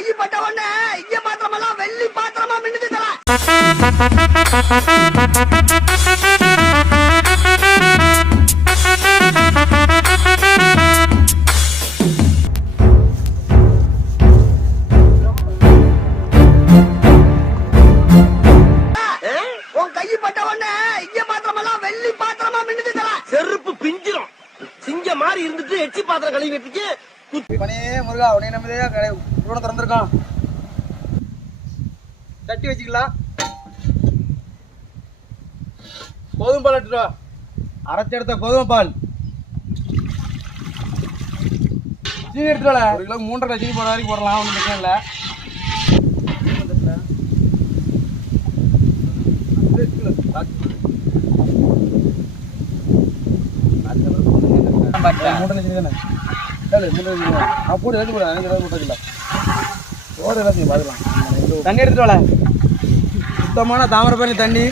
கைப்பட்ட உடனே இங்க பாத்திரம் எல்லாம் வெள்ளி பாத்திரமா மின்னுது தல. உன் கைப்பட்ட உடனே இங்க பாத்திரம் எல்லாம் வெள்ளி பாத்திரமா மின்னுது தல. செருப்பு பிஞ்சிரும். சிங்க மாதிரி இருந்துட்டு எச்சி பாத்திரம் கழுவி வச்சுக்கு பணியே முருகா உடனே நம்மதே கூட திறந்திருக்கோம். தட்டி வச்சுக்கலாம். கோதுமை பால் எடுத்துட்டு அரைச்சி எடுத்த கோதுமை பால். சீனி எடுத்துடல 1 கிலோ 3.5 சீனி போட வரைக்கும் போடலாம். ஒன்றும் பிரச்சனை இல்லை. தண்ணி எடுத்துட்டு வாழ. சுத்தமான தாமிரபரணி தண்ணி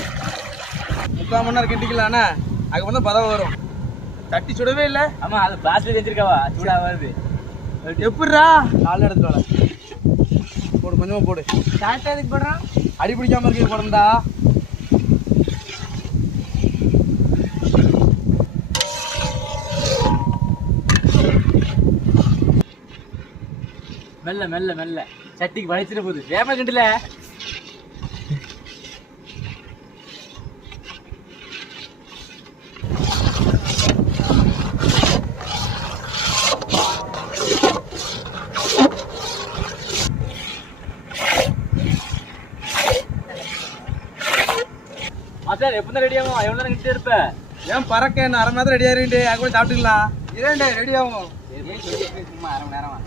3/4 மணி நேரம் கிண்டிக்கலாண்ணா. அதுக்கப்புறம் தான் பதம் வரும். தட்டி சுடவே இல்லை. ஆமா அது பிளாஸ்டிக் வச்சிருக்காவா சூடா வருது. எப்படிரா 4 எடுத்துட்டு வாழ. போடு கொஞ்சமா போடு. சாட்டா எதுக்கு போடுறான்? அடி பிடிக்காம இருக்கு போடுறா. மெல்ல மெல்ல மெல்ல சட்டிக்கு வலிச்சிட போகுது. வேமா கிண்டல மாஸ்டர் எப்போ ரெடி ஆகும்? எவ்வளோ நேரம் கிட்டே இருப்ப? ஏன் பறக்க என்ன 1/2 மணி நேரம் ரெடி ஆகிட்டு அதுக்கு சாப்பிட்டுக்கலாம். இரண்டு ரெடி ஆகும். சும்மா 1/2 மணி நேரமா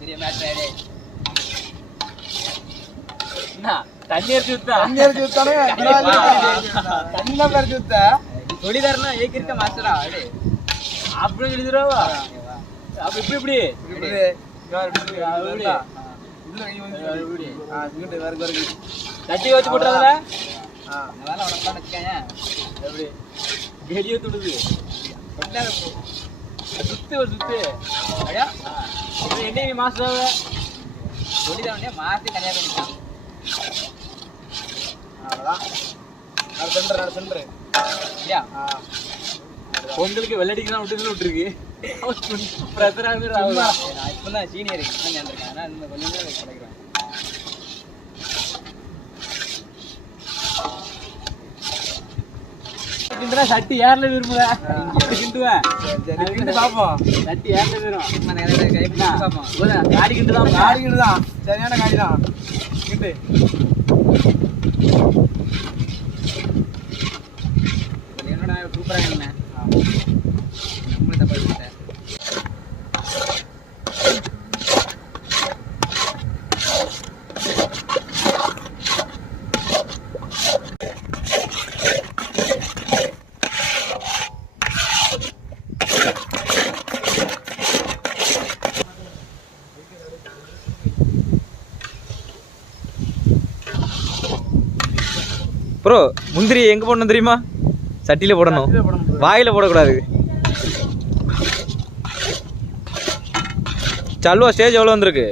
பெரிய மேட்ச் ஆயிடு. தண்ணி எடுத்து வித்தா தண்ணி எடுத்து வித்தானே தண்ணி தான் எடுத்து வித்தா தொழிலாருனா ஏக்கு இருக்க மாஸ்டரா அடே அப்படின்னு எழுதுறாவா. அப்ப இப்படி தட்டி வச்சு போட்டுறதுல அதெல்லாம் உனக்கு வச்சுக்காங்க. எப்படி வெளியே துடுது சுத்து ஒரு சுத்து ஐயா. என்ன மாஸ்டர் சொல்லிதான் மாற்றி தனியாக பண்ணிட்டான். அவ்வளோதான். அது சென்ட்ரு ஐயா பொங்கலுக்கு வெள்ளடிக்கலாம் விட்டுருக்கு. பிரச்சனை நான் இப்போ தான் சீனியர் சேர்ந்துருக்கேன். ஆனால் இன்னும் கொஞ்சம் நேரம் கிடைக்கிறேன். சட்டி ஏர்ல விரும்பல கிண்டுவேன். பார்ப்போம். சட்டி ஏர்ல விரும் காடி கிண்டு தான். காடி கிண்டு தான் சரியான காடி தான் கிண்டு. என்னோட சூப்பராக என்ன நம்மளும் தப்பா விட்டேன். ப்ரோ முந்திரி எங்கே போடணும் தெரியுமா? சட்டியில் போடணும், வாயில் போடக்கூடாது. சல்வா ஸ்டேஜ் எவ்வளோ வந்திருக்கு?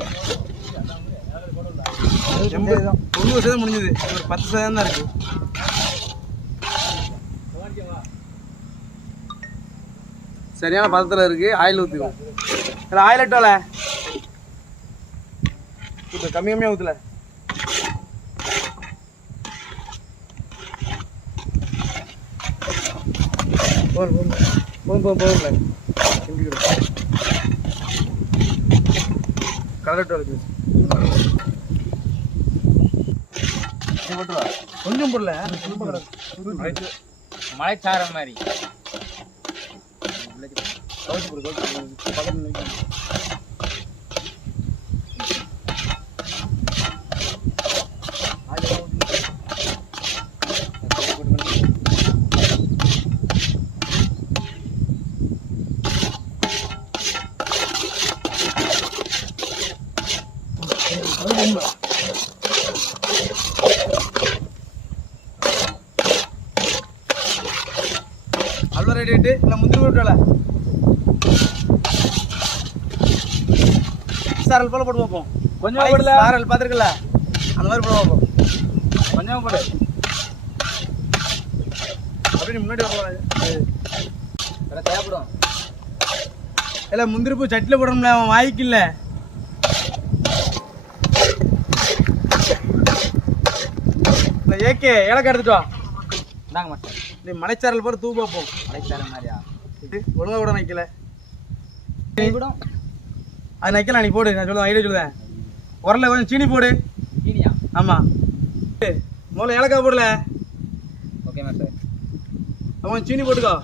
90% முடிஞ்சது. ஒரு 10% தான் இருக்கு. சரியான பதத்தில் இருக்கு. ஆயில் ஊற்றிக்கும். இல்லை ஆயில் எட்டோல கம்மி கம்மியாக ஊற்றல. கொஞ்சம் போடல மலைச்சாரம் மாதிரி அல்வா ரெடி ஆயிட்டு இல்லை முந்திரி விட்டால சாரல் போல போட்டு பார்ப்போம். கொஞ்சம் மலை போடல. சாரல் பார்த்துருக்கல அந்த மாதிரி போட்டு பார்ப்போம். கொஞ்சம் போடு. அப்படி முன்னாடி வரலாம். வேற தேவைப்படும். இல்லை முந்திரி பூ சட்டியில் போடணும்ல, அவன் வாய்க்கு இல்லை. இந்த ஏகே ஏலக்காய் எடுத்துட்டு வா. இந்தாங்க மாஸ்டர். நீ மலைச்சாரல் போல தூ பார்ப்போம். மலைச்சார மாதிரியா? ஒழுங்கா கூட நிற்கல. கூட அது நிற்கலாம், நீ போடு. நான் சொல்லுவேன், ஐடியா சொல்லுவேன். உரல கொஞ்சம் சீனி போடு. சீனியா? ஆமாம், முதல்ல ஏலக்காய் போடல. Okay master. அவன் சீனி போட்டுக்கோ,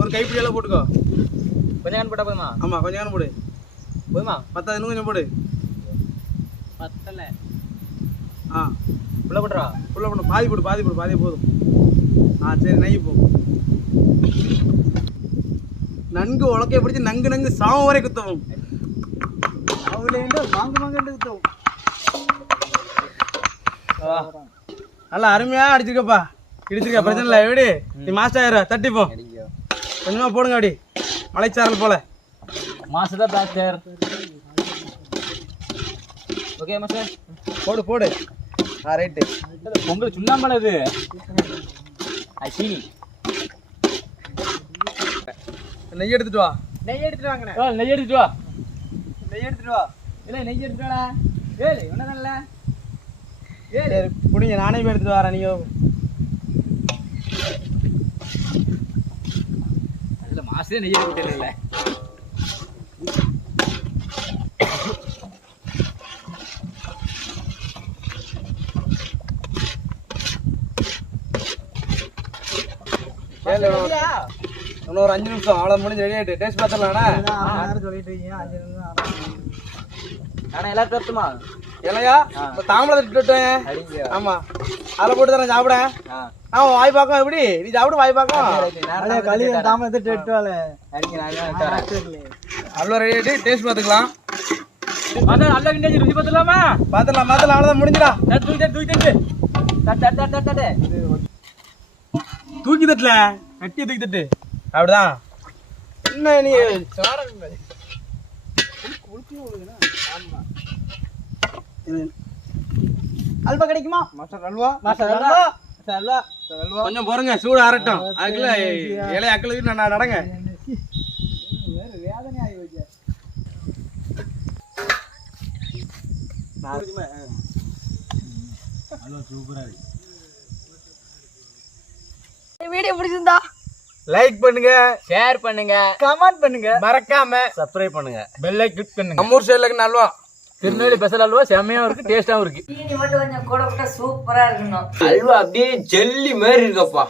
ஒரு கைப்பிடி எல்லாம் போட்டுக்கோ. கொஞ்சம் கண் போட்டா போதுமா? ஆமாம், கொஞ்சம் நேரம் போடு. போதுமா? பத்தாது, இன்னும் கொஞ்சம் போடு. பத்தல. ஆ உள்ள போட்டுறா. உள்ள போட பாதி போடு, பாதி போடு, பாதி போதும். ஆ சரி, நெய் போ. நன்கு உலக்கைய பிடிச்சி நங்கு நங்கு சாம வரை குத்தவும். அவளேண்டு மாங்கு மாங்கண்டு குத்தவும். நல்லா அருமையா அடிச்சிருக்கப்பா. இடிச்சிருக்கா, பிரச்சனை இல்லை. எப்படி நீ மாஸ்டர் ஆயிர தட்டிப்போம். கொஞ்சமா போடுங்க. அப்படி மலைச்சாரல் போல. மாஸ்டர் தான் மாஸ்டர். Okay master. போடு போடு. ஆ ரைட்டு. உங்களுக்கு சுண்ணாம்பல இது. சீனி. நெய் எடுத்துட்டு வா. நெய் எடுத்துட்டு வாங்கண்ணே. நெய் எடுத்துட்டு வா. நெய் எடுத்துட்டு வா. இல்லை நெய் எடுத்துட்டு வாடா. ஏழு ஒன்றும் நல்ல சரி புடிங்க, நானே போய் எடுத்துட்டு வரேன். நீங்க அதில் மாஸ்டரே நெய் எடுத்துட்டு இல்லை. இன்னும் ஒரு 5 நிமிஷம் அவ்வளோ முடிஞ்சு ரெடி ஆகிட்டு டேஸ்ட் பார்த்துடலாண்ணா. சொல்லிட்டு இருக்கீங்க 5 நிமிஷம். ஆனால் எல்லாத்தையும் தருத்துமா இல்லையா? இப்போ தாம்பளை தட்டுட்டேன். அடிங்க. ஆமாம், அதில் போட்டு தரேன், சாப்பிட. ஆமாம், வாய் பார்க்கும். எப்படி நீ சாப்பிடு, வாய் பார்க்கும். அவ்வளோ ரெடி ஆகிட்டு டேஸ்ட் பார்த்துக்கலாம். நல்ல விண்டேஜ் ருசி பார்த்துலாமா? பார்த்துடலாம் பார்த்துடலாம். அவ்வளோதான், முடிஞ்சிடா. தூக்கி தட்டல, கட்டியை தூக்கி தட்டு. அப்படிதான். என்ன நீ அல்வா கிடைக்குமா? மாஸ்டர் அல்வா. மாஸ்டர் அல்வா. கொஞ்சம் பொறுங்க, சூடு ஆறட்டும். அதுக்குள்ள இலைய அக்களுக்கு நான் நடங்க. வீடியோ பிடிச்சிருந்தா லைக் பண்ணுங்க, ஷேர் பண்ணுங்க, கமெண்ட் பண்ணுங்க, மறக்காம சப்ஸ்கிரைப் பண்ணுங்க, பெல் ஐக்கன் கிளிக் பண்ணுங்க. நம்ம ஊர் சைடுல அல்வா, திருநெல்வேலி ஸ்பெஷல் அல்வா செம்மையா இருக்கு, டேஸ்டாவும் இருக்கு. சீனி மட்டும் கொஞ்சம் கூட விட்டா சூப்பரா இருக்கணும். அல்வா அப்படியே ஜெல்லி மாதிரி இருக்கப்பா.